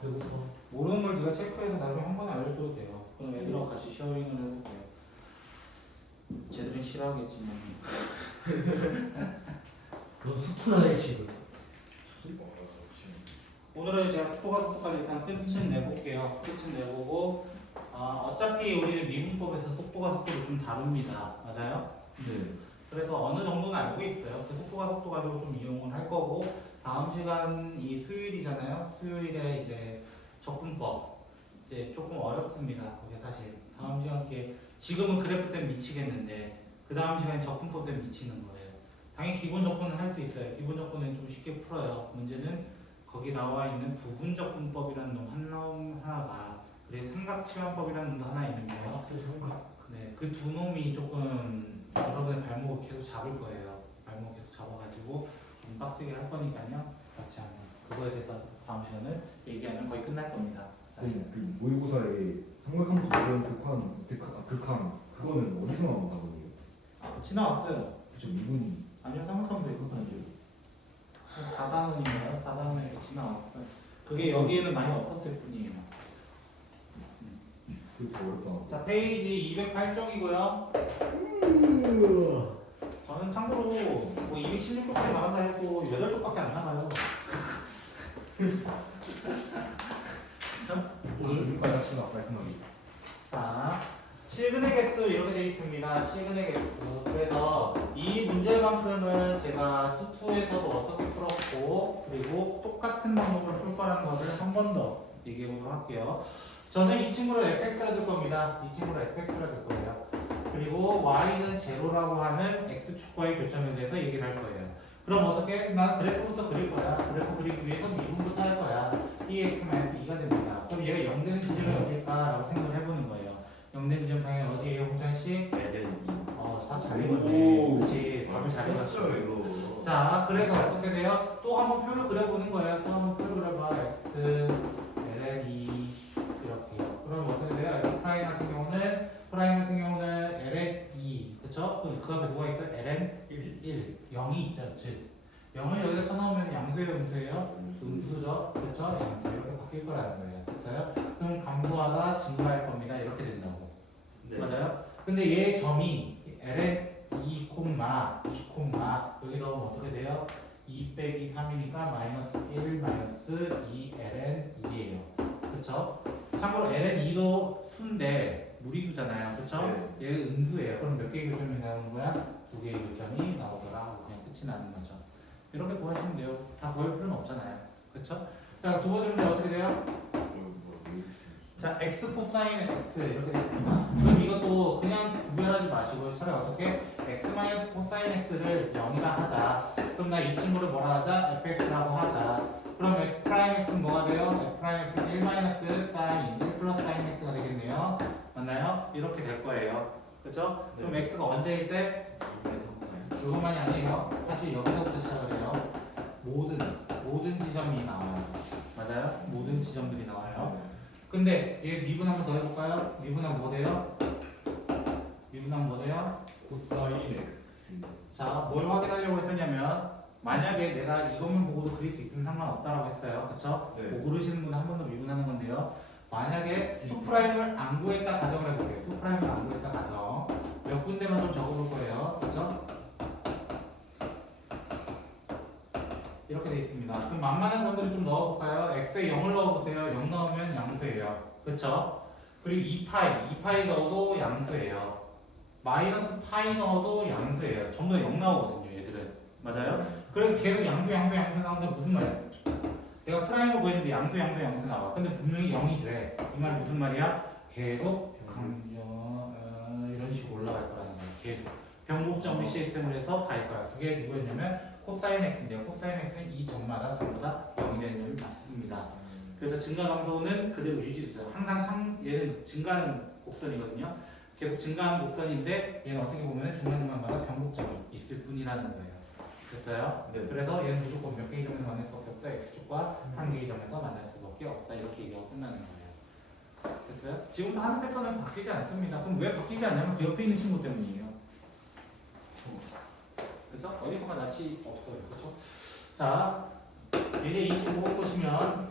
배고파. 모르는 걸 네가 체크해서 나중에 한 번에 알려줘도 돼요. 그럼 애들하고 같이 쉐어링을 해볼게요. 쟤들은 싫어하겠지만. 넌 수투나 해 지금. 오늘은 제가 속도가 속도까지 일단 끝은 내볼게요. 끝은 내보고 어차피 우리는 미분법에서 속도가 속도도 좀 다릅니다. 맞아요? 네. 그래서 어느 정도는 알고 있어요. 그 속도가 속도 가지고 좀 이용을 할 거고 다음 시간이 수요일이잖아요. 수요일에 이제 적분법 이제 조금 어렵습니다. 그게 사실 다음 시간 게 지금은 그래프 때문에 미치겠는데 그 다음 시간에 적분법 때문에 미치는 거예요. 당연히 기본 적분은 할 수 있어요. 기본 적분은 좀 쉽게 풀어요. 문제는 거기 나와 있는 부분적분법이라는 놈 하나가 그리고 삼각치환법이라는 놈도 하나 있는데요. 네, 그 두 놈이 조금 여러분의 발목을 계속 잡을 거예요. 발목 계속 잡아가지고 좀 빡세게 할 거니까요. 같이 하면 그거에 대해서 다음 시간은 얘기하면 거의 끝날 겁니다. 그 모의고사에 삼각함수 어려운 극한 그거는 어디서 나온 답이에요? 지나왔어요. 그쵸 미분이 아니요, 삼각함수 이거 아니에요. 4단원인가요? 4단원에 지나왔어요. 그게 여기에는 많이 없었을 뿐이에요. 그게 더 어렵다. 자, 페이지 208쪽이고요. 저는 참고로 뭐 216쪽까지 나간다 해도 8쪽밖에 안 나가요. 그렇죠? 오늘 여기까지 합시다 깔끔하게. 자, 실근의 개수 이렇게 되어 있습니다. 실근의 개수. 그래서 이 문제만큼은 제가 수투에서도 어떻게 풀었고 그리고 똑같은 방법으로 풀 거라는 것을 한 번 더 얘기해 보도록 할게요. 저는 이 친구를 fx라 줄 겁니다. 이 친구를 fx라 줄 거예요. 그리고 y는 제로라고 하는 x축과의 교점에 대해서 얘기를 할 거예요. 그럼 어떻게? 난 그래프부터 그릴 거야. 그래프 그리기 위해서 미분부터 할 거야. 2x-2가 됩니다. 그럼 얘가 0 되는 지점이 어딜까라고 생각을 해보는 거예요. 0 되는 지점 당연히 어디예요, 홍찬씨? 다 잘 읽었네. 그치, 답을 잘 읽었어. 이거. 자, 그래서 어떻게 돼요? 또 한번 표를 그려보는 거예요. 또 한번 표를 그려봐. x, ln 2 이렇게요. 그럼 어떻게 돼요? x 프라임 같은 경우는 ln 2, 그쵸? 그 앞에 누가 있어요? ln 1, 0이 있죠. 즉 0을 여기다 쳐넣으면 양수예요, 음수예요? 음수죠. 그렇죠? 양수 이렇게 바뀔 거라는 거예요. 됐어요? 그럼 감소하다 증가할 겁니다. 이렇게 된다고. 네. 맞아요? 근데 얘 점이 ln 2, 2, 여기 넣으면 어떻게 돼요? 2 빼기 3이니까 마이너스 1 마이너스 2 ln 2예요. 그쵸? 참고로 ln 2도 수인데 무리수잖아요. 그쵸? 네. 얘는 음수예요. 그럼 몇 개의 교점이 나오는 거야? 2개의 교점이 나오더라 하고 그냥 끝이 나는 거죠. 이렇게 구하시면 돼요. 다 구할 필요는 없잖아요. 그쵸? 자, 두 번째 문제 어떻게 돼요? 자, x 코사인 x 이렇게 됐습니다. 그럼 이것도 그냥 구별하지 마시고요. 차라리 어떻게? x 마이너스 코사인 x를 0이라 하자. 그럼 나 이 친구를 뭐라 하자? fx라고 하자. 그럼 f 프라임 x는 뭐가 돼요? f 프라임 x는 1 마이너스 사인 1 플러스 사인 x가 되겠네요. 맞나요? 이렇게 될 거예요. 그죠? 그럼 x가 언제일 때? 그것만이 아니에요. 사실 여기서부터 시작을 해요. 모든 지점이 나와요. 맞아요? 모든 지점들이 나와요. 근데 얘 미분 한번 더 해볼까요? 미분하면 뭐 돼요? 미분하면 뭐 돼요? 코사인 x. 자, 뭘 확인하려고 했었냐면 만약에 내가 이것만 보고도 그릴 수 있으면 상관없다라고 했어요. 그쵸? 네. 못 고르시는 분은 한 번 더 미분하는 건데요. 만약에 2'을 안 구했다 가정을 해볼게요. 2'을 안 구했다 가정. 몇 군데만 좀 적어볼 거예요. 그쵸? 이렇게 돼 있습니다. 그럼 만만한 것들을 좀 넣어볼까요? x에 0을 넣어보세요. 0 넣으면 양수예요. 그쵸? 그리고 2파이 넣어도 양수예요. 마이너스 파이 넣어도 양수예요. 전부 다 0 나오거든요, 얘들은. 맞아요? 그래서 계속 양수 나오는데 무슨 말이야? 내가 프라임을 구했는데 양수 나와. 근데 분명히 0이 돼. 이 말이 무슨 말이야? 계속 이런 식으로 올라갈 거라는 거야. 계속. 변곡점을 CSM을 해서 갈 거야. 그게 누구였냐면 코사인 x인데요. 코사인 x는 이 점마다 전부 다 0이 되는 점이 맞습니다. 그래서 증가 감소는 그대로 유지됐어요. 항상 얘는 증가하는 곡선이거든요. 계속 증가하는 곡선인데 얘는 어떻게 보면 중간중간마다 변곡점이 있을 뿐이라는 거예요. 됐어요? 네. 그래서 얘는 무조건 몇 개의 점에서 만날 수밖에 없다. x축과 한 개의 점에서 만날 수밖에 없다. 이렇게 얘기하고 끝나는 거예요. 됐어요? 지금도 하는 패턴은 바뀌지 않습니다. 그럼 왜 바뀌지 않냐면 그 옆에 있는 친구 때문이에요. 그죠? 어디서가 낯이 없어요. 그죠? 자, 이제 이 친구 보시면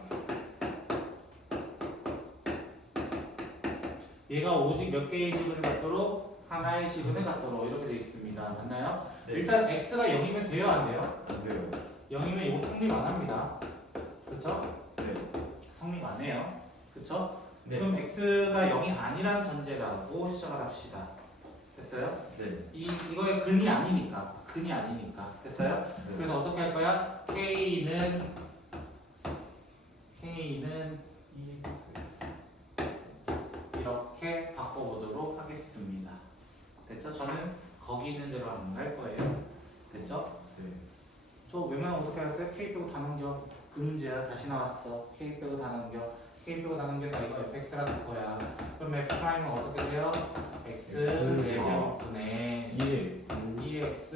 얘가 오직 몇 개의 식을 갖도록 하나의 식을 갖도록 이렇게 돼 있습니다. 맞나요? 네. 일단 x가 0이면 돼요, 안 돼요? 안 돼요. 0이면 이거 성립 안 합니다. 그렇죠? 네. 성립 안 해요. 그렇죠? 네. 그럼 x가 0이 아니란 전제라고 시작을 합시다. 됐어요? 네. 이거의 근이 아니니까. 근이 아니니까. 됐어요? 그래서 어떻게 할 거야? K는 이렇게 바꿔보도록 하겠습니다. 됐죠? 저는 거기 있는 대로 할 거예요. 됐죠? 네. 저 웬만하면 어떻게 하겠어요? K 빼고 다 넘겨. 그 문제야. 다시 나왔어. K 빼고 다 넘겨. K 빼고 다 넘겼다. 이거 fx라는 거야. 그럼 f 프라임은 어떻게 돼요? x 4명 분의 2x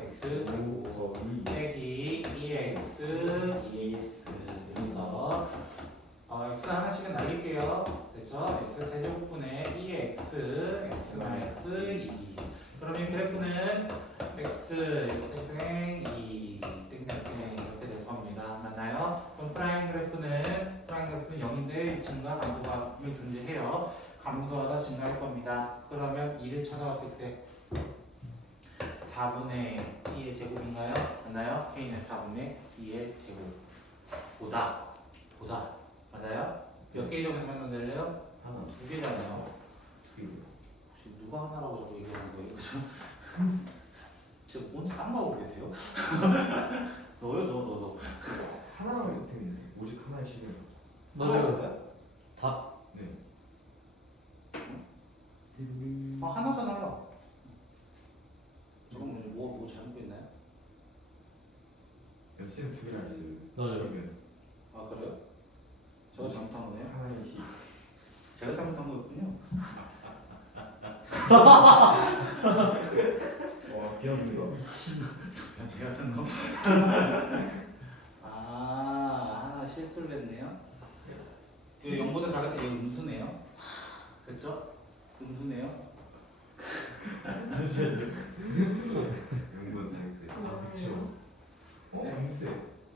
x 제곱 빼기 2x 그래서 x 하나씩은 날릴게요. 됐죠? x 세제곱분의 2x x 마이너스 2 그러면 그래프는 x 땡땡 2 땡땡땡 이렇게 될 겁니다. 맞나요? 그럼 프라임 그래프는 0인데 증가 감소감이 존재해요. 감소하다 증가할 겁니다. 그러면 2를 찾아왔을 때 4분의 2의 제곱인가요? 맞나요? K는 4분의 2의 제곱 보다 맞아요? 몇 개 정도 만들래요? 하나. 2개잖아요. 두 개. 혹시 누가 하나라고 자꾸 얘기하는 거예요? 그죠? 지금 뭔지 딴거 하고 계세요? 너요? 너. 하나만 이렇게 있네. 오직 하나의 식을. 하나였어요? 다. 네. 하나잖아요. 저건 뭐 잘못했나요? 쌤 두 개를 했어요. 맞아요. 그러면 아 그래요? 제가 잘못한 거네요? 하나의 식. 제가 잘못한 거였군요. 와 귀엽니다. 개 같은 놈. 하나 실수를 했네요. 이거 0보다 작을 때 얘 음수네요. 그렇죠? 음수네요. 용건 다이어트. 아 그쵸. 네. 엠스.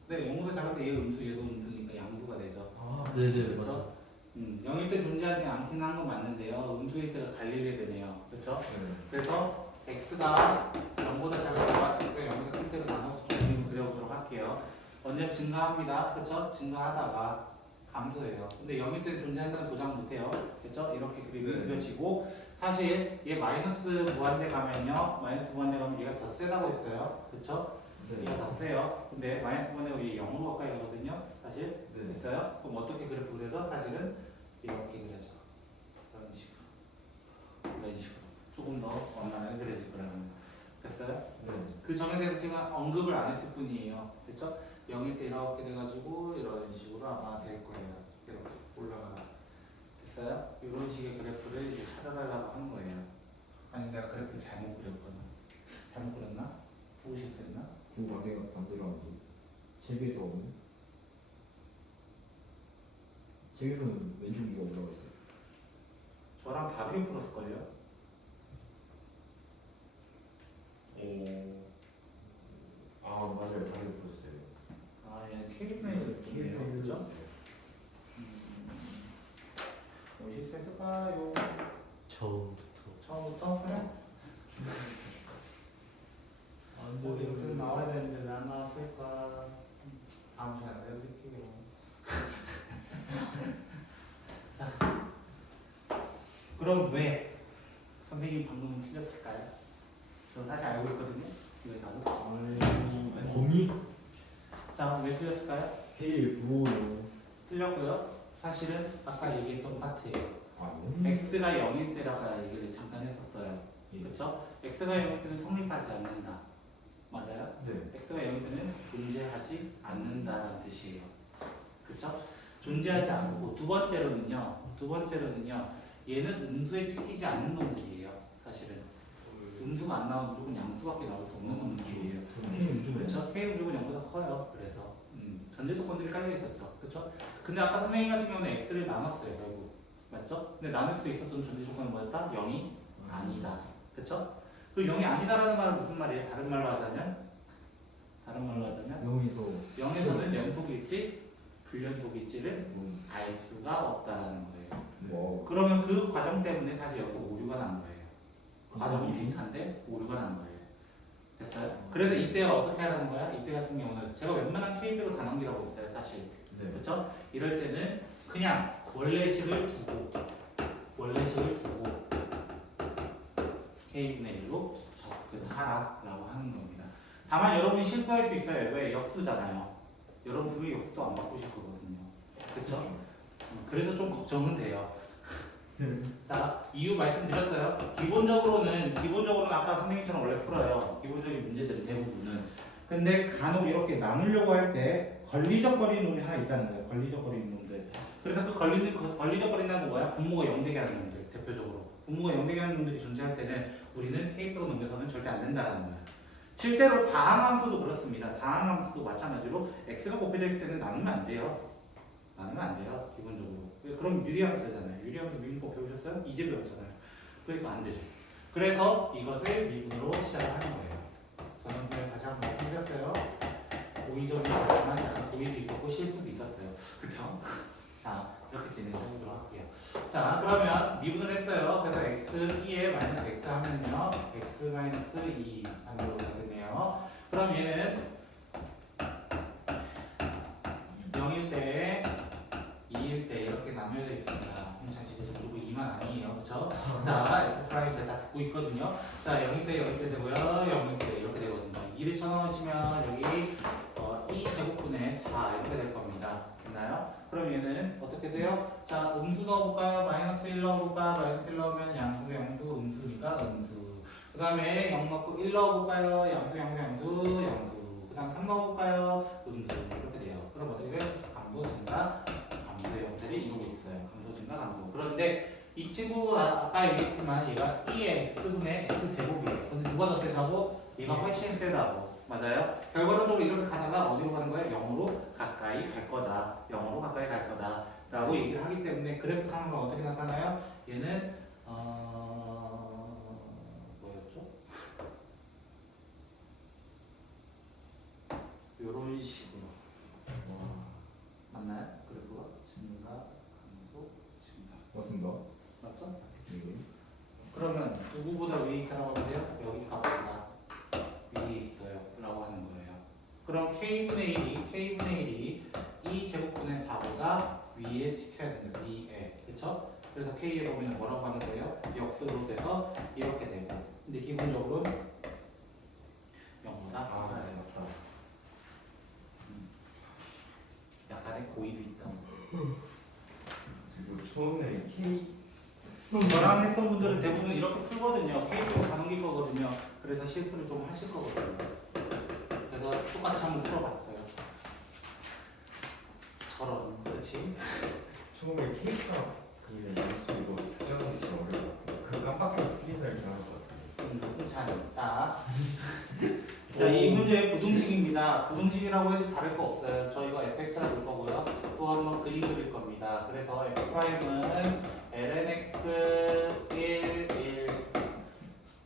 네, 0보다 작을 때 얘 음수, 얘도 음수니까 양수가 되죠. 아, 네네. 맞아. 그렇죠? 0일 때 존재하지 않긴 한 건 맞는데요. 음수일 때가 갈리게 되네요. 그렇죠? 네. 그래서 x가 0보다 작을 때와 x가 0보다 큰 때를 나눠서 좀 그려보도록 할게요. 언제 증가합니다. 그렇죠? 증가하다가 감소해요. 근데 0일 때 존재한다는 보장 못해요. 그렇죠? 이렇게 그려지고 사실 얘 마이너스 무한대 가면요. 마이너스 무한대 가면 얘가 더 세다고 했어요. 그렇죠? 얘가 더 세요. 근데 마이너스 무한대 가면 얘 0으로 가까이 가거든요. 사실 네. 됐어요? 그럼 어떻게 그래프 그려서 사실은 이렇게 그려져. 이런 식으로 조금 더 원만하게 그려질 거라는 됐어요? 네. 그 점에 대해서 제가 언급을 안 했을 뿐이에요. 됐죠? 0일 때 이렇게 돼가지고 이런 식으로 아마 될 거예요. 이렇게 올라가가. 됐어요? 이런 식의 그래프를 이제 찾아달라고 하는 거예요. 아니 내가 그래프를 잘못 그렸거나 잘못 그렸나? 구우 실수했나? 구 만들어 안 돼. 책에서 오는. 책에서는 왼쪽 위가 올라가 있어요. 저랑 다르게 풀었을걸요? 아 맞아요. 다리 풀었어요. 아 얘는 K분의 K예요. 그죠? 뭐 실수했을까요? 처음부터? 그래? 이렇게 나와야 되는데 왜 안 나왔을까? 다음 시간에 해드릴게요. 자, 그럼 왜 선생님 방금은 틀렸을까요? 저 사실 알고 있거든요. 이거 다도. 범위? 자, 왜 틀렸을까요? 헤이 부호요. 틀렸고요. 사실은 아까 얘기했던 파트예요. 아 x가 0일 때라가 얘기를 잠깐 했었어요. 그렇죠? x가 0일 때는 성립하지 않는다. 맞아요? 네. x가 0일 때는 존재하지 않는다라는 뜻이에요. 그렇죠? 존재하지 않고 두 번째로는요. 얘는 음수에 찍히지 않는 놈들이에요. 사실은 음수가 안 나오면 무조건 양수밖에 나올 수 없는 놈들이에요. K 우주네. 그렇죠? K 음수는 0보다 커요. 그래서 전제 조건들이 깔려 있었죠. 그렇죠? 근데 아까 선생님 같은 경우는 x를 나눴어요. 결국 맞죠? 근데 나눌 수 있었던 전제 조건은 뭐였다? 0이 아니다. 그렇죠? 그 0이 아니다라는 말은 무슨 말이에요? 다른 말로 하자면 0에서는 연속일지 불연속 일지를 알 수가 없다는 거예요. 뭐 그러면 그 과정 때문에 사실 여기서 오류가 난 거예요. 과정이 비슷한데 오류가 난 거예요. 됐어요? 그래서 이때가 어떻게 하라는 거야? 이때 같은 경우는 제가 웬만한 KB로 다 넘기라고 했어요, 사실. 네. 그렇죠? 이럴 때는 그냥 원래식을 두고 K분의 1로 접근하라라고 하는 겁니다. 다만 여러분이 실수할 수 있어요. 왜? 역수잖아요. 여러분 분명히 역수도 안 바꾸실 거거든요. 그렇죠? 그래서 좀 걱정은 돼요. 자, 이유 말씀드렸어요. 기본적으로는 아까 선생님처럼 원래 풀어요. 기본적인 문제들은 대부분은. 근데 간혹 이렇게 나누려고 할 때 걸리적거리는 놈이 하나 있다는 거예요. 걸리적거리는 놈들. 그래서 그 걸리적거린다는 건 뭐야? 분모가 0되게 하는 놈들, 대표적으로. 분모가 0되게 하는 놈들이 존재할 때는 우리는 K표로 넘겨서는 절대 안 된다는 거야. 실제로 다항함수도 그렇습니다. 다항함수도 마찬가지로 X가 곱해져 있을 때는 나누면 안 돼요. 나누면 안 돼요. 기본적으로. 그럼 유리함수잖아요. 유리함수 미분법 배우셨어요? 이제 배웠잖아요. 그러니까 안 되죠. 그래서 이것을 미분으로 시작을 하는 거예요. 저는 그냥 다시 한번 말씀드렸어요. 고의점이 있었지만 약간 고의도 있었고 실수도 있었어요. 그쵸? 자, 이렇게 진행해 보도록 할게요. 자, 그러면 미분을 했어요. 그래서 x2에 마이너스 x 하면요. x 마이너스 2 하는 걸로 되겠네요. 그럼 얘는 0일 때, 2일 때 이렇게 나뉘어져 있습니다. 홍창식에서 무조건 2만 아니에요. 그쵸? 자, F프라임 다 듣고 있거든요. 자, 0일 때 되고요. 0일 때 이렇게 되거든요. 2를 쳐넣으시면 여기 2제곱분의 4 이렇게 될 겁니다. 됐나요? 그럼 얘는 어떻게 돼요? 자, 음수 넣어볼까요? 마이너스 1 넣어볼까요? 마이너스 1 넣으면 양수, 음수니까 음수. 그 다음에 0 넣고 1 넣어볼까요? 양수. 그 다음 3 넣어볼까요? 음수. 이렇게 돼요. 그럼 어떻게 돼요? 감도 증가, 감도의 형태를 이루고 있어요. 감도 증가, 감도. 그런데 이 친구 아까 얘기했지만 얘가 2의 x분의 x제곱이에요. 근데 누가 더 세다고? 얘가 훨씬 세다고. 맞아요? 결과론적으로 이렇게 가다가 어디로 가는 거예요? 0으로 가까이 갈 거다. 0으로 가까이 갈 거다. 라고 얘기를 하기 때문에 그래프 상황은 어떻게 나타나요? 얘는 뭐였죠? 요런 식으로 맞나요? 그래프가 증가, 감소, 증가 맞습니다. 맞죠? 네. 그러면 누구보다 위에 있다고 하면 돼요? 여기 값보다 위에 있어요 라고 하는 거예요. 그럼 K분의 1이 2제곱분의 4보다 위에 지켜야 된다. 위에. 그쵸? 그래서 K에 보면 뭐라고 하는 거예요? 역수로 돼서 이렇게 되고. 근데 기본적으로 0보다 작아요. 약간의 고의도 있다. 지금 처음에 K 저랑 했던 분들은 대부분 이렇게 풀거든요. K로 다 넘길 거거든요. 그래서 실수를 좀 하실 거거든요. 그래서 똑같이 한번 풀어봤어요. 저런, 그렇지? 처음에 K가 그 양수 이거 표정하기 진짜 어려워. 그 깜빡해서 틀린 사람이 나올 것 같아요. 자, 이 문제 부등식입니다. 부등식이라고 해도 다를 거 없어요. 저희가 fx라고 볼 거고요. 또 한번 그림 그릴 겁니다. 그래서 f'은 lnx 1, 1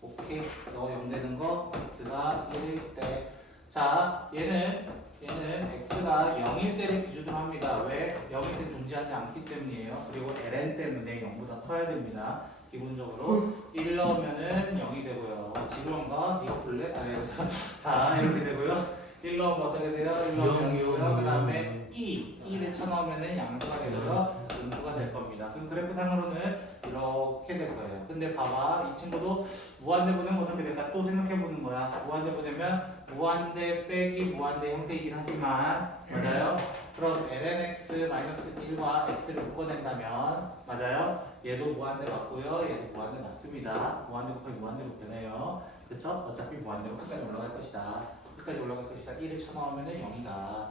오케이. 너 0 되는 거 x가 1일 때. 자, 얘는 x가 0일 때를 기준으로 합니다. 왜? 0일 때 존재하지 않기 때문이에요. 그리고 ln 때문에 0보다 커야 됩니다. 기본적으로 1 넣으면은 0이 되고요. 지루한가? 이거 볼래? 자, 이렇게 되고요. 1 넣으면 어떻게 돼요? 1 넣으면 0이고요. 그 다음에 2를 쳐넣으면은 양수가 되고요. 음수가 될 겁니다. 그럼 그래프상으로는 이렇게 될 거예요. 근데 봐봐, 이 친구도 무한대 보내면 어떻게 될까? 또 생각해 보는 거야. 무한대 보내면 무한대 빼기 무한대 형태이긴 하지만, 맞아요? 그럼 lnx-1과 x를 묶어낸다면, 맞아요? 얘도 무한대 맞고요. 얘도 무한대 맞습니다. 무한대 곱하기 무한대로 변해요. 그쵸? 어차피 무한대로 끝까지 올라갈 것이다. 끝까지 올라갈 것이다. 1을 쳐넣으면은 0이다.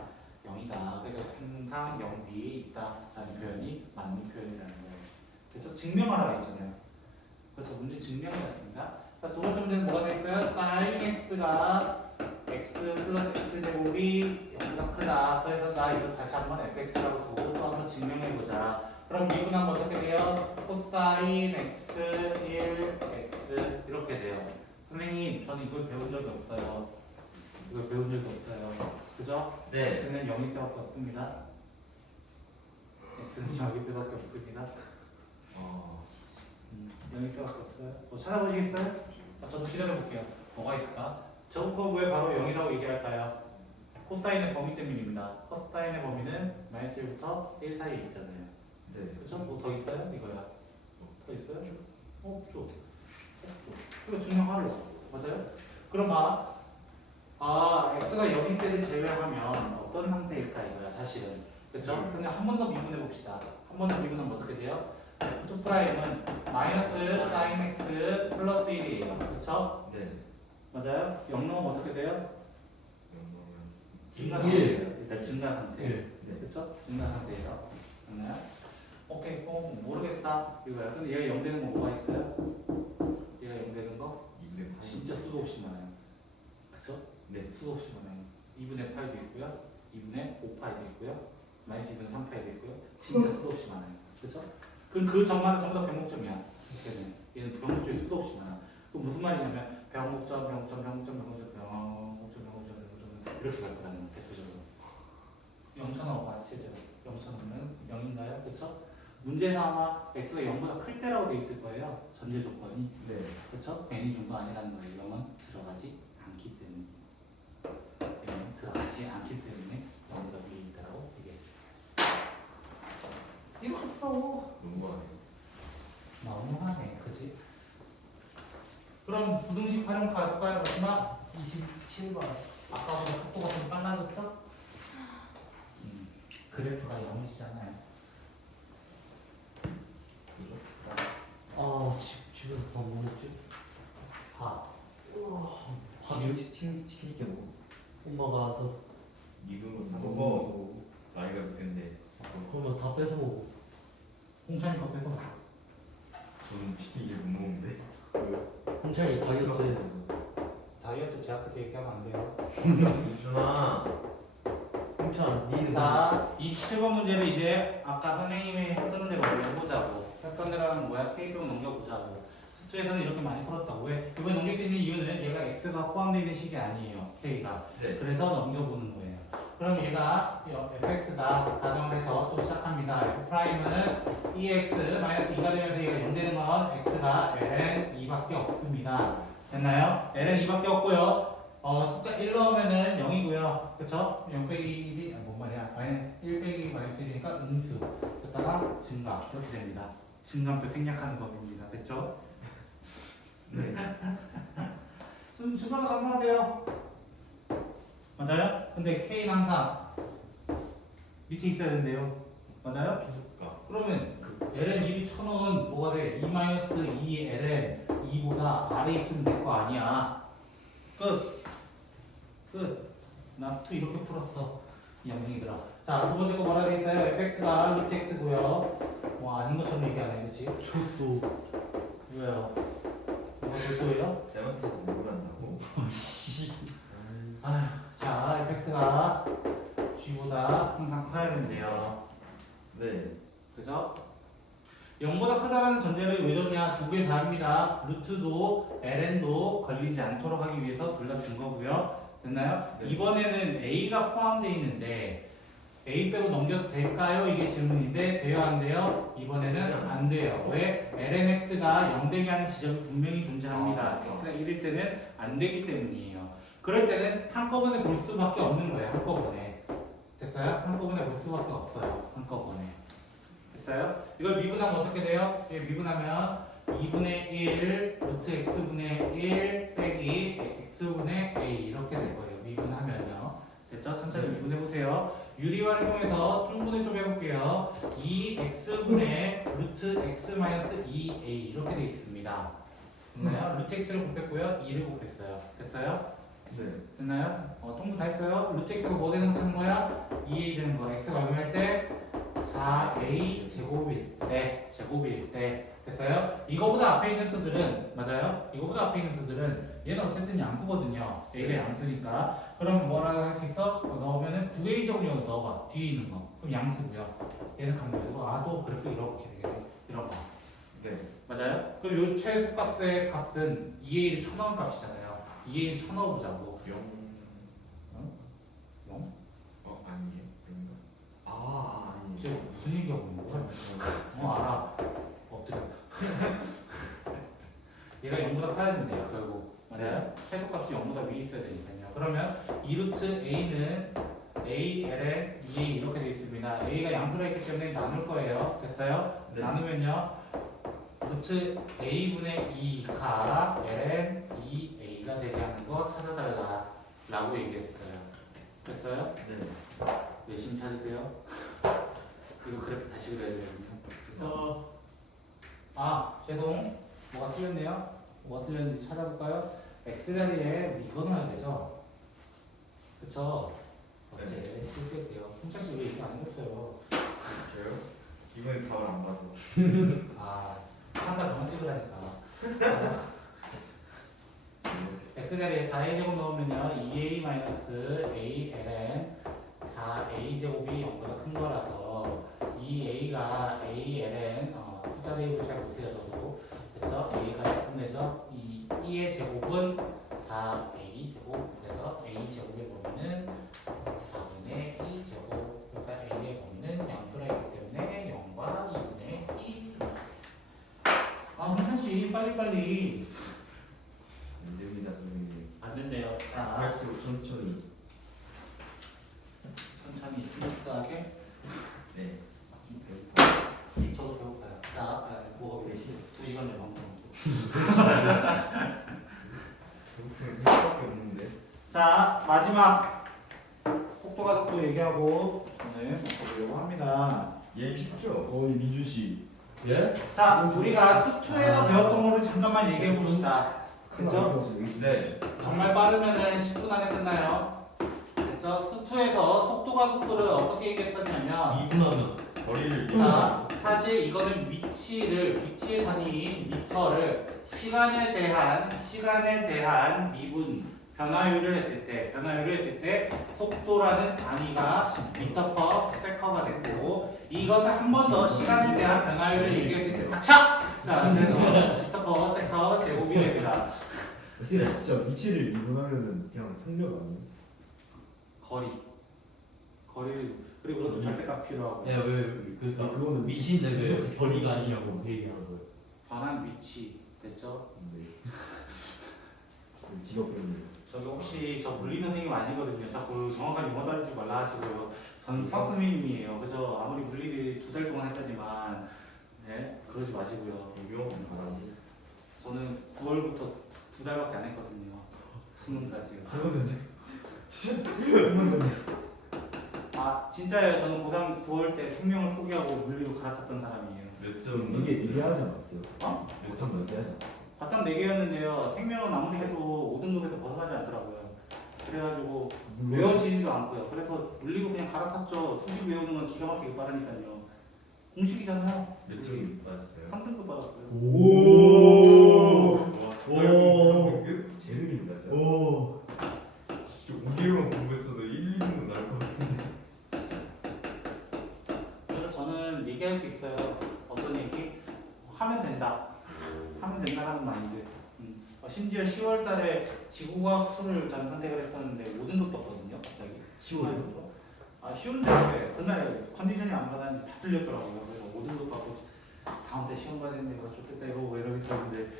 0이다. 그래서 항상 0 뒤에 있다. 라는 표현이 맞는 표현이라는 거예요. 그래서 증명하라고 했잖아요. 그래서 문제 증명이었습니다. 자, 두 번째 문제는 뭐가 되겠어요? sin x가 x 플러스 x제곱이 0보다 크다. 그래서 나 이거 다시 한번 fx라고 두고 또 한번 증명해보자. 그럼 미분하면 어떻게 돼요? 코사인 x 1 x 이렇게 돼요. 선생님, 저는 이걸 배운 적이 없어요. 그죠? 네. x는 0일 때밖에 없습니다. 여기 때밖에 없습니다. 아, 여기 때밖에 없어요. 뭐 찾아보시겠어요? 저도 기다려볼게요. 뭐가 있을까? 저거 왜 바로 0이라고 얘기할까요? 코사인의 범위 때문입니다. 코사인의 범위는 마이너스 1부터 1 사이에 있잖아요. 네. 그렇죠? 뭐 더 있어요? 이거야. 더 있어요? 없죠. 없죠. 이거 증명하려고. 맞아요? 그럼 봐. x가 0일 때를 제외하면 어떤 상태일까 이거야 사실은. 그렇죠? 근데 한 번 더 미분해 봅시다. 한 번 더 미분하면 어떻게 돼요? f 프라임은 마이너스 sin x 플러스 1이에요. 그렇죠? 네. 맞아요? 0 넣으면 어떻게 돼요? 영어는 증가 일. 상태예요. 일단 증가 상태. 일. 네. 그렇죠? 증가 상태예요. 맞나요? 오케이. 모르겠다. 이거야. 근데 얘가 0 되는 거 뭐가 있어요? 얘가 0 되는 거? 2분의 진짜 수도 없이 많아요. 그쵸? 네. 수도 없이 많아요. 2분의 8도 있고요. 2분의 5파이도 있고요. 마이너스 2분의 3파이도 있고요. 진짜 수도 없이 많아요. 그쵸? 그럼 그 점만은 전부 다 병목점이야. 이렇게는. 얘는 병목점이 수도 없이 많아. 그 무슨 말이냐면 병목점 이렇게 갈 거라는 대표적으로. 0,5가 실제로. 0,5는 0인가요? 그쵸? 문제는 아마 x가 0보다 클 때라고 돼 있을 거예요. 전제 조건이. 네. 그렇죠? 괜히 준 거 아니라는 거예요. 0은 들어가지 않기 때문에. 0은 들어가지 않기 때문에 0보다 위에 있다라고 얘기했어요. 이거 너무하네요. 너무하네, 그지? 그럼 부등식 활용 가볼까요? 마지막 27번. 아까보다 속도가 좀 빨라졌죠? 그래프가 0이잖아요. 그죠? 집에서 밥 뭐 먹지? 밥. 치킨 시켜 먹어. 엄마가 와서 이거 사 먹어. 나이가 몇 갠데. 그러면 다 뺏어 먹어. 홍찬이 컵에서 저는 치킨 못 먹는데. 홍찬이 다이어트해서. 다이어트 제 앞에서 얘기하면 안 돼요. 준아. 홍찬 니는 자, 27번 문제를 이제 아까 선생님이 했던 대로 해보자고. 했던 대로는 뭐야? K로 넘겨보자고. 숙제에서는 이렇게 많이 풀었다고. 왜? 이번에 넘길 수 있는 이유는 얘가 X가 포함되어 있는 식이 아니에요. K가. 네. 그래서 넘겨보는 거예요. 그럼 얘가 fx가 가정을 해서 또 시작합니다. f'은 2x-2가 되면서 얘가 0 되는 건 x가 ln 2밖에 없습니다. 됐나요? ln 2밖에 없고요. 숫자 1 넣으면은 0이고요. 그쵸? 0 빼기 1이, 뭔 말이야? 1 빼기 마이너스 1이니까 음수. 그랬다가 증가. 이렇게 됩니다. 증가표 생략하는 법입니다. 됐죠? 네. 증가가 감사하대요. 맞아요? 근데 K는 항상 밑에 있어야 된대요. 맞아요? 최소가. 그러면 ln 2를 쳐놓은 뭐가 돼? 2-2 ln 2보다 아래 있으면 될 거 아니야. 끝. 나 스투 이렇게 풀었어. 이 양식이들아. 자, 두 번째 거 뭐라 돼 있어요? fx가 루트 x고요. 뭐 아닌 것처럼 얘기하네, 그치? 저도 왜요? 뭐가 절도예요? 쌤한테 누구란다고? 자, fx가 g보다 항상 커야 된대요. 네. 그죠? 0보다 크다라는 전제를 왜 줬냐? 두 개 다릅니다. 루트도 ln도 걸리지 않도록 하기 위해서 둘 다 준 거고요. 됐나요? 네. 이번에는 a가 포함되어 있는데 a 빼고 넘겨도 될까요? 이게 질문인데 돼요 안 돼요? 이번에는 안 돼요. 왜? lnx가 0 되게 하는 지점이 분명히 존재합니다. x가 1일 때는 안 되기 때문이에요. 그럴 때는 한꺼번에 볼 수밖에 없는 거예요. 한꺼번에. 됐어요? 한꺼번에 볼 수밖에 없어요. 한꺼번에. 됐어요? 이걸 미분하면 어떻게 돼요? 예, 미분하면 2분의 1 루트 x분의 1 빼기 x분의 a 이렇게 될 거예요. 미분하면요. 됐죠? 천천히 미분해보세요. 유리화를 통해서 통분해 좀 해볼게요. 2x분의 루트 x 마이너스 2a 이렇게 돼 있습니다. 됐나요? 루트 x를 곱했고요. 2를 곱했어요. 됐어요? 네. 됐나요? 통분 다 했어요? 루트 x가 뭐 되는 거 찾는 거야? 2a 되는 거. x가 얼마일 때? 4a 제곱일 때, 제곱일 때. 됐어요? 이거보다 앞에 있는 수들은, 맞아요? 이거보다 앞에 있는 수들은 얘는 어쨌든 양수거든요. a가 양수니까. 그럼 뭐라고 할 수 있어? 넣으면은 9a 제곱용으로 넣어봐. 뒤에 있는 거. 그럼 양수고요. 얘는 강조되고, 또 그래프 이렇게 되겠네. 이런 거. 네. 맞아요? 그럼 요 최소값의 값은 2a를 쳐넣은 값이잖아요. 2a를 쳐넣어보자고. 0. 0? 아니에요. 아닌가? 아, 아니에요. 지금 무슨 얘기하고 있는 거야? 알아. 엎드려. 얘가 0보다 커야 된대요, 결국. 맞아요? 최소값이 0보다 위에 있어야 되니까요. 그러면 2루트 a는 a, ln, 2a 이렇게 되어 있습니다. a가 양수라 했기 때문에 나눌 거예요. 됐어요? 네. 나누면요. 루트 a분의 2가 ln 2a가 되게 하는 거 찾아달라 라고 얘기했어요. 됐어요? 네. 열심히 찾으세요. 이거 그래프 다시 그려야 됩니다. 그쵸? 죄송. 뭐가 틀렸네요? 뭐가 틀렸는지 찾아볼까요? x자리에 이거 넣어야 되죠? 그쵸? 어째 실수했대요. 홍차씨 왜 이렇게 안 해줬어요? 저요? 이번에 답을 안 봐서. 한가 그만 찍으라니까. x자리에 4a제곱 넣으면요 2a-a ln 4a제곱이 0보다 큰 거라서 2a가 a ln 숫자 대입을 잘 못해요 저도. 그래서 a가 조금 되죠. 이 2의 제곱은 4a 제곱. 그래서 a 제곱의 범위는 4분의 2제곱. 그러니까 a의 범위는 양수라 있기 때문에 0과 2분의 2. 홍찬씨 빨리빨리. 안 됩니다, 선생님. 안 된대요. 할수록 천천히. 천천히 스무스하게. 네. 저도 배고파요. 뭐가 왜 2시간 전에 방송. 배고프면 할수밖에 없는데. 자, 마지막 속도가 속도 얘기하고 오늘 보려고 합니다. 얘 쉽죠? 어이 민준 씨. 예? 자, 우리가 수투에서 배웠던 거를 잠깐만 얘기해 봅시다. 그죠? 네. 정말 빠르면은 10분 안에 끝나요. 그죠? 수투에서 속도가 속도를 어떻게 얘기했었냐면 2분 하면 거리를 자, 사실 이거는 위치의 단위인 미터를 시간에 대한 미분 변화율을 했을 때 속도라는 단위가 미터 퍼 세커가 됐고 이것을 한 번 더 시간에 대한 변화율을 얘기했을 때 닥쳐! 자, 그래서 미터 퍼 세커 제곱이 됩니다. 선생님 진짜 위치를 미분하면은 그냥 속력 아니에요? 거리 그리고 그것도 절대값 필요하고 왜 그러니까 그거는 위치인데 왜 계속 거리가 아니냐고 그 얘기하는 거예요. 변한 위치 됐죠? 네. 직업병이. 저기 혹시 저 물리 선생님 아니거든요. 자꾸 정확한 용어 다루지 말라 하시고요. 저는 수학 선생님이에요. 그죠? 아무리 물리를 2달 동안 했다지만 네 그러지 마시고요. 유용 바라지. 저는 9월부터 2달밖에 안 했거든요. 수능까지요. 한번 전에. 한번 전에. 진짜예요. 저는 고등 9월 때 생명을 포기하고 물리로 갈아탔던 사람이에요. 몇 점? 이게 얘기하지 않았어요? 어? 몇점 얘기하지 않았어요? 과탐 4개였는데요. 생명은 아무리 해도 5등급에서 벗어나지 않더라고요. 그래가지고 외워지지도 않고요. 그래서 물리로 그냥 갈아탔죠. 수식 외우는 건 기가 막히게 빠르니까요. 공식이잖아요. 몇 점이 받았어요? 3등급 받았어요. 오. 와, 오. 그 재능입니다 진짜. 오. 5개월만 공부했어도 1, 2등급 나올 것 같은데. 그래서 저는 얘기할 수 있어요. 어떤 얘기? 하면 된다라는 마인드. 심지어 10월 달에 지구과학 수를 전 선택을 했었는데 5등급 떴거든요. 갑자기. 10월부터? 쉬운데 왜? 그날 컨디션이 안 맞았는지 다 틀렸더라고요. 그래서 5등급 받고 다음 때 시험 봐야 되는데 이거 좋겠다 이러고 있었는데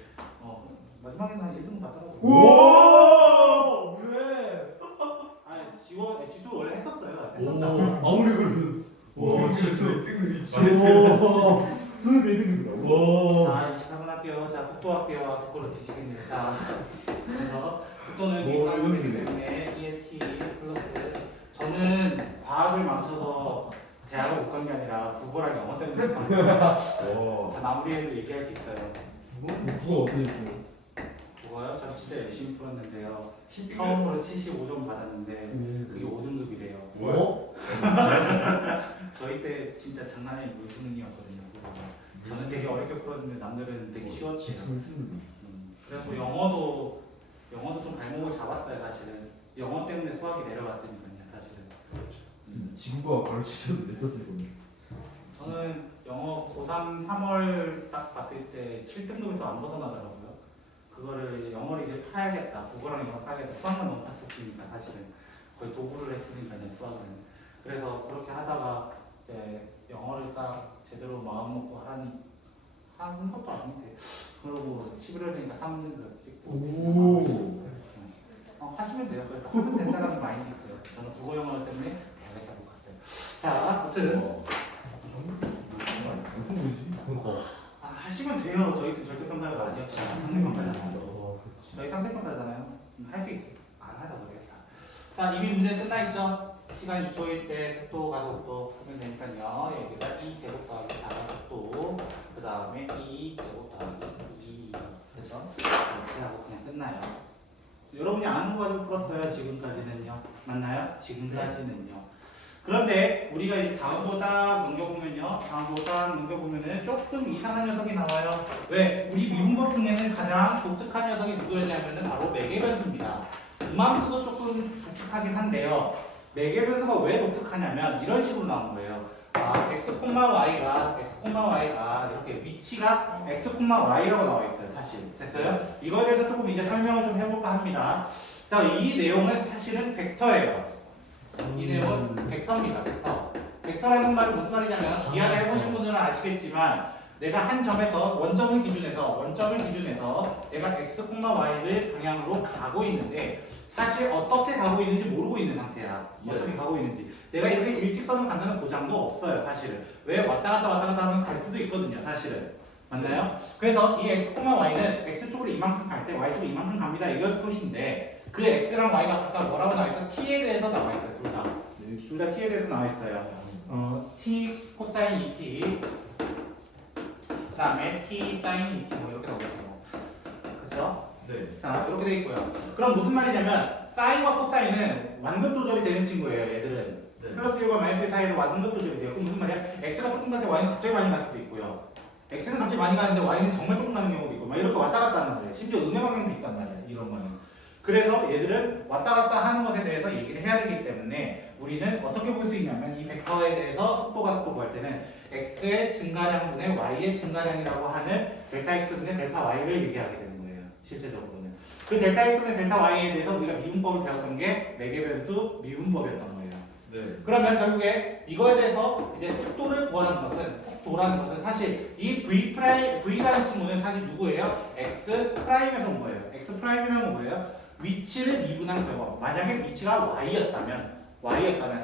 마지막에는 한 1등급 받더라고요. 오. 왜? 지도 원래 했었어요. 오. 아무리 그래도. 와, 그래서 1등급이 수능 1등급이라고? 자, 24분 할게요. 자, 속도할게요. 속도로 뒤지겠네요. 자, 그래서 속도는 미분하기 때문에 EAT 플러스 저는 과학을 망쳐서 대학을 못 간 게 아니라 국어랑 영어 때문에 못 간 거예요. 와. 자, 마무리해도 얘기할 수 있어요. 국어 어떻게 했어요? 국어요? 저 진짜 열심히 풀었는데요. 처음으로 75점 받았는데 그게 5등급이래요. 어? 저희 때 진짜 장난 아닌 물수능이었거든요. 국어가. 저는 되게 어렵게 풀었는데 남들은 되게 쉬웠대요. 그래서 영어도 좀 발목을 잡았어요 사실은. 영어 때문에 수학이 내려갔으니까요 사실은. 지구과학 가르치셔도 됐었을 건데. 저는 영어 고3 3월 딱 봤을 때 7등급에서 안 벗어나더라고요. 그거를 영어를 이제 파야겠다. 국어랑 영어 파야겠다. 수학만 너무 탔었으니까 사실은 거의 도구를 했으니까요 수학은. 그래서 그렇게 하다가 이제 영어를 딱 제대로 마음 먹고 한 것도 아닌데 그러고 11월 되니까 3년도 찍고 오. 하시면 돼요. 그래서 하면 된다는 마인드 있어요. 저는 국어 영어 때문에 대학에 잘 못 갔어요. 자, 어쨌든 뭐지? 하시면 돼요. 저희들 절대평가가 아니었어요. 상대평가잖아요. 저희 상대평가잖아요. 할 수 있어요. 안 하자 그러겠다. 자, 이미 문제 끝나 있죠? 시간 2초일 때 속도 가속도 하면 되니까요. 여기다 2제곱 더하기 4가속도 그 다음에 2제곱 더하기 2 그죠? 이렇게 하고 그냥 끝나요. 여러분이 아는 거 가지고 풀었어요. 지금까지는요. 맞나요? 지금까지는요. 그런데 우리가 이제 다음으로 딱 넘겨보면요. 다음으로 딱 넘겨보면은 조금 이상한 녀석이 나와요. 왜? 우리 미분법 중에는 가장 독특한 녀석이 누구였냐면은 바로 매개변수입니다. 그만큼도 조금 독특하긴 한데요. 매개변수가 왜 독특하냐면 이런 식으로 나온 거예요. x, y가 이렇게 위치가 x, y라고 나와 있어요. 사실 됐어요? 이거에 대해서 조금 이제 설명을 좀 해볼까 합니다. 자, 이 내용은 사실은 벡터예요. 이 내용은 벡터입니다. 벡터. 벡터라는 말은 무슨 말이냐면 기하를 해보신 분들은 아시겠지만 내가 한 점에서 원점을 기준해서 내가 x, y를 방향으로 가고 있는데 사실 어떻게 가고 있는지 모르고 있는 상태야. 어떻게 가고 있는지. 내가 이렇게 일직선을 간다는 보장도 없어요. 사실은. 왜 왔다 갔다 하면 갈 수도 있거든요. 사실은. 맞나요? 그래서 이 x, y는 x쪽으로 이만큼 갈 때 y쪽으로 이만큼 갑니다. 이걸 뜻인데 그 x랑 y가 각각 뭐라고 나와 있어? t에 대해서 나와 있어요. 둘 다. 둘 다 t에 대해서 나와 있어요. t 코사인 2t 그 다음에 t 사인 2t 뭐 이렇게 나와 있어요. 그렇죠? 네. 자, 이렇게 돼 있고요. 그럼 무슨 말이냐면 사인과 코사인은 완급 조절이 되는 친구예요. 얘들은. 네. 플러스 1과 마이너스 1 사이에서 완급 조절이 돼요. 그럼 무슨 말이야? x가 조금 가는데 y는 갑자기 많이 갈 수도 있고요. x는 갑자기 많이 가는데 y는 정말 조금 가는 경우도 있고 막 이렇게 왔다 갔다 하는 거예요. 심지어 음의 방향도 있단 말이야. 이런 거는. 그래서 얘들은 왔다 갔다 하는 것에 대해서 얘기를 해야 되기 때문에 우리는 어떻게 볼 수 있냐면 이 벡터에 대해서 속도가 속도 구할 때는 x의 증가량분의 y의 증가량이라고 하는 델타 x분의 델타 y를 얘기하게 되는 거예요. 실제적으로는. 그 델타 x분의 델타 y에 대해서 우리가 미분법을 배웠던 게 매개변수 미분법이었던 거예요. 네. 그러면 결국에 이거에 대해서 이제 속도를 구하는 것은 속도라는 것은 사실 이 v라는 친구는 사실 누구예요? x 프라임에서 온 거예요. x 프라임이라는 건 뭐예요? 위치를 미분한 결과. 만약에 위치가 y였다면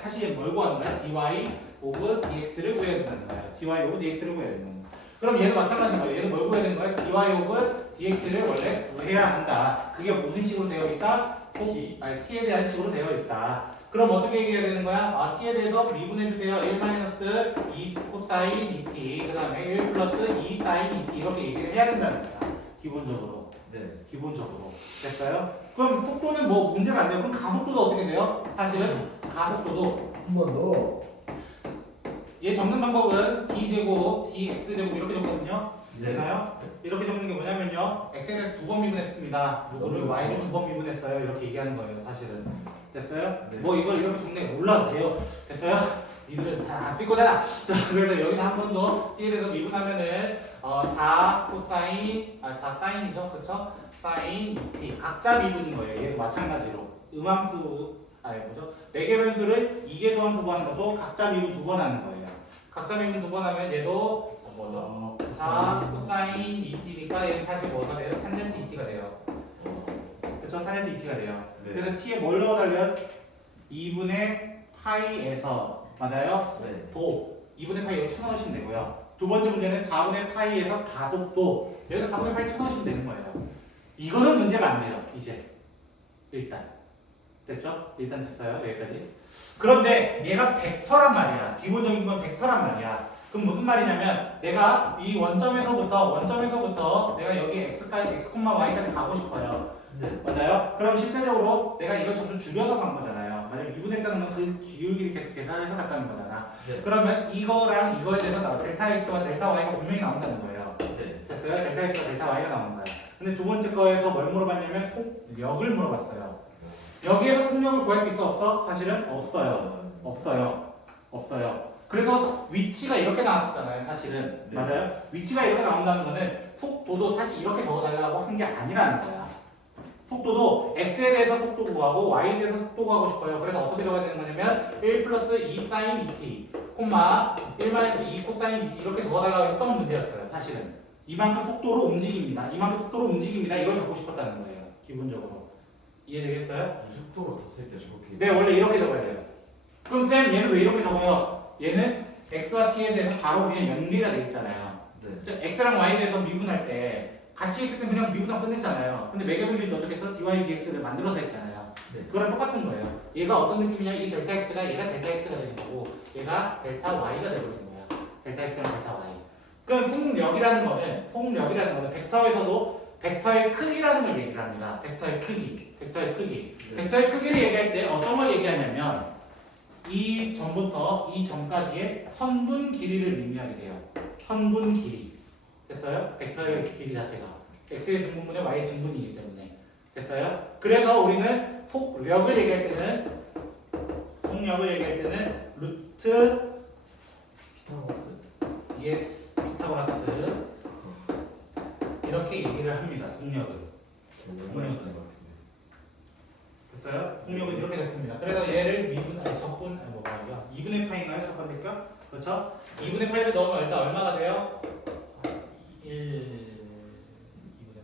사실 뭘 구하는 거야? dy 오브 dx를 구해야 된다는 거야. dy 오브 dx를 구해야 된다는 거야. 그럼 얘도 마찬가지인 거예요. 얘는 뭘 구해야 되는 거야? dy 오브 dx를 원래 구해야 한다. 그게 무슨 식으로 되어 있다? t에 대한 식으로 되어 있다. 그럼 어떻게 얘기해야 되는 거야? t에 대해서 미분해주세요. 1-2 코사인 2t 그 다음에 1 플러스 2 사인 2t 이렇게 얘기를 해야 된다는 거야. 기본적으로. 네. 기본적으로. 됐어요? 그럼 속도는 뭐 문제가 안 돼요. 그럼 가속도도 어떻게 돼요? 사실은 가속도도 한 번 더. 얘 적는 방법은 d제곱, dx제곱 이렇게 적거든요. 네. 되나요? 이렇게 적는 게 뭐냐면요. x에 대해서 2번 미분했습니다. 누구를 y를 2번 미분했어요. 이렇게 얘기하는 거예요. 사실은. 됐어요? 네. 뭐 이걸 이렇게 적는 게 몰라도 돼요. 됐어요? 니들은 다 안 쓸 거잖아. 자, 그래서 여기서 한 번 더 t에 대해서 미분하면은 4 코사인, 4 사인이죠. 그쵸? 사인 2t. 각자 미분인 거예요. 얘도 마찬가지로. 음함수, 매개변수를 2개 더함수 구하는 것도 각자 미분 2번 하는 거예요. 각자 미분 2번 하면 얘도 뭐죠? 4 코사인 2t니까 얘는 사실 뭐가 돼요? 탄젠트 2t가 돼요. 그쵸? 탄젠트 2t가 돼요. 네. 그래서 t에 뭘 넣어달래요? 2분의 파이에서 맞아요? 네. 도 2분의 파이 여기 쳐넣으시면 되고요. 두 번째 문제는 4분의 파이에서 가속도 여기서 4분의 파이 쳐넣으시면 되는 거예요. 이거는 문제가 안 돼요. 이제 일단 됐죠? 일단 됐어요. 여기까지. 그런데 얘가 벡터란 말이야. 기본적인 건 벡터란 말이야. 그럼 무슨 말이냐면 내가 이 원점에서부터 내가 여기 x까지 x, y까지 가고 싶어요. 네. 맞아요? 그럼 실제적으로 내가 이걸 점점 줄여서 간 거잖아요. 만약에 미분했다는 건 그 기울기를 계속 계산해서 갔다는 거잖아. 네. 그러면 이거랑 이거에 대해서 나와 델타 x와 델타 y가 분명히 나온다는 거예요. 네. 됐어요? 델타 x와 델타 y가 나온 거예요. 근데 두 번째 거에서 뭘 물어봤냐면 속력을 물어봤어요. 여기에서 속력을 구할 수 있어 없어? 사실은 없어요. 그래서 위치가 이렇게 나왔었잖아요. 사실은 네. 맞아요? 위치가 이렇게 나온다는 거는 속도도 사실 이렇게 적어달라고 한 게 아니라는 거야. 속도도 x에 대해서 속도 구하고 y에 대해서 속도 구하고 싶어요. 그래서 어떻게 적어야 되는 거냐면 1 플러스 2 사인 2t 콤마 1-2 코사인 bt 이렇게 적어달라고 했던 문제였어요. 사실은 이만큼 속도로 움직입니다. 이만큼 속도로 움직입니다. 이걸 적고 싶었다는 거예요. 기본적으로 이해되겠어요? 이 속도로 뒀을 때 저렇게. 네, 원래 이렇게 적어야 돼요. 그럼 쌤 얘는 왜 이렇게 적어요? 얘는 x와 t에 대해서 바로 그냥 연리가 돼 있잖아요. 네. x랑 y에 대해서 미분할 때 같이 있을 때 그냥 미분하고 끝냈잖아요. 근데 매개분리도 어떻게 해서 dy dx를 만들어서 했잖아요. 네. 그거랑 똑같은 거예요. 얘가 어떤 느낌이냐? 이 델타 x가 얘가 델타 x가 되는 거고 얘가 델타 y가 되버리는 거야. 델타 x랑 델타 y. 그럼 속력이라는 거는 벡터에서도 벡터의 크기라는 걸 얘기를 합니다. 벡터의 크기. 벡터의 크기를 얘기할 때 어떤 걸 얘기하냐면 이 점부터 이 점까지의 선분 길이를 의미하게 돼요. 선분 길이. 됐어요? 벡터의 길이 자체가 x의 증분분의 y의 증분이기 때문에. 됐어요? 그래서 우리는 속력을 얘기할 때는 루트 피타고라스 이렇게 얘기를 합니다. 속력은. 됐어요? 속력은 이렇게 됐습니다. 그래서 얘를 적분, 2분의 파인가요? 첫 번째 거? 그렇죠? 2분의 파이를 넣으면 일단 얼마가 돼요? 2분의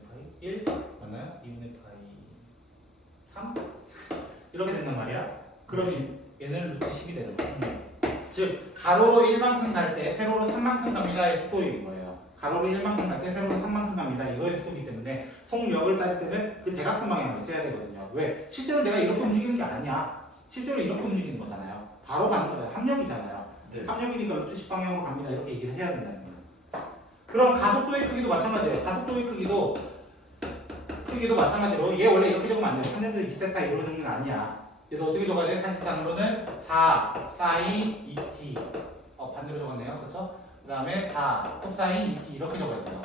파이 1 맞나요? 2분의 파이 3 이렇게 된단 말이야. 그럼 얘는 루트 10이 되는 거예요. 즉 가로로 1만큼 갈 때 세로로 3만큼 갑니다의 속도인 거예요. 가로로 1만큼 갈 때 세로로 3만큼 갑니다. 이거의 속도이기 때문에 속력을 따질 때는 그 대각선 방향으로 써야 되거든요. 왜? 실제로 내가 이렇게 움직이는 게 아니야. 실제로 이렇게 움직이는 거잖아요. 바로 가는 거예요. 합력이잖아요. 네. 합력이니까 루트 10 방향으로 갑니다. 이렇게 얘기를 해야 된다는 거예요. 그럼 가속도의 크기도 마찬가지예요. 가속도의 크기도 마찬가지로 얘 원래 이렇게 적으면 안 돼요. 3z 2세타 이로 적는 거 아니야. 얘도 어떻게 적어야 돼? 사실상으로는 4 사인 2t 반대로 적었네요. 그렇죠? 그 다음에 4 코사인 2t 이렇게 적어야 돼요.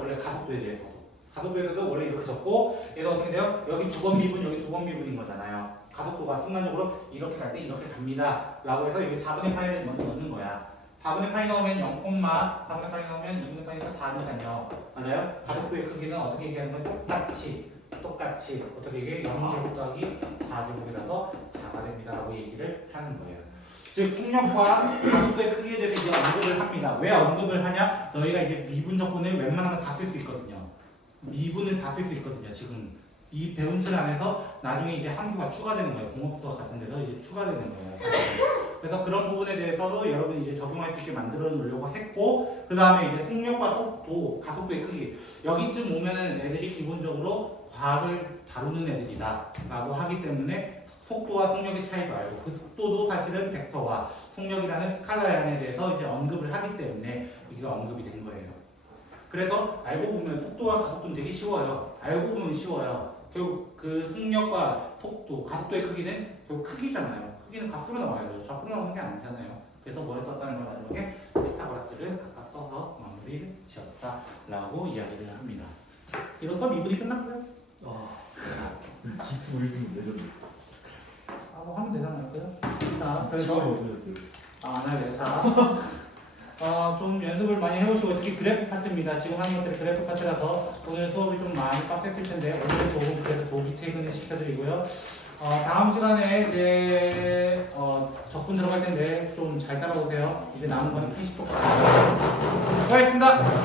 원래 가속도에 대해서도 원래 이렇게 적고 얘도 어떻게 돼요? 여기 두 번 미분 여기 두 번 미분인 거잖아요. 가속도가 순간적으로 이렇게 갈 때 이렇게 갑니다 라고 해서 여기 4분의 파이를 먼저 넣는 거야. 4분의 파이 넣으면 0, 4분의 파이 넣으면 2분의 파이가 4니까요. 맞아요? 가속도의 크기는 어떻게 얘기하는 거예요? 똑같이 어떻게 얘기해? 0제곱 더하기 4제곱이라서 4가 됩니다 라고 얘기를 하는 거예요. 즉 속력과 가속도의 크기에 대해서 이제 언급을 합니다. 왜 언급을 하냐? 너희가 이제 미분 적분을 웬만한 거 다 쓸 수 있거든요. 미분을 다 쓸 수 있거든요. 지금 이 배운 틀 안에서 나중에 이제 함수가 추가되는 거예요. 공업수학 같은 데서 이제 추가되는 거예요. 그래서 그런 부분에 대해서도 여러분이 이제 적용할 수 있게 만들어 놓으려고 했고, 그 다음에 이제 속력과 속도, 가속도의 크기 여기쯤 오면은 애들이 기본적으로 과학을 다루는 애들이다라고 하기 때문에 속도와 속력의 차이도 알고 그 속도도 사실은 벡터와 속력이라는 스칼라의 안에 대해서 이제 언급을 하기 때문에 여기가 언급이 된 거예요. 그래서 알고 보면 속도와 가속도는 되게 쉬워요. 알고 보면 쉬워요. 결국 그 속력과 속도, 가속도의 크기는 결국 크기잖아요. 크기는 값으로 나와야죠. 좌표로 나오는 게 아니잖아요. 그래서 뭘 썼다는 걸 마지막에 피타고라스를 각각 써서 마무리를 지었다라고 이야기를 합니다. 이로써 미분이 끝났고요. G2 1등 내줘도. 뭐 하면 되잖아요. 그죠? 자, 시간이 그래서 어떠셨어요? 안 해요. 자, 좀 연습을 많이 해보시고 특히 그래프 파트입니다. 지금 하는 것들이 그래프 파트라서 오늘 수업이 좀 많이 빡셌을 텐데 오늘 조금 그래서 조기 퇴근을 시켜드리고요. 다음 시간에 이제 적분 들어갈 텐데 좀 잘 따라오세요. 이제 남은 거는 80쪽. 수고하셨습니다.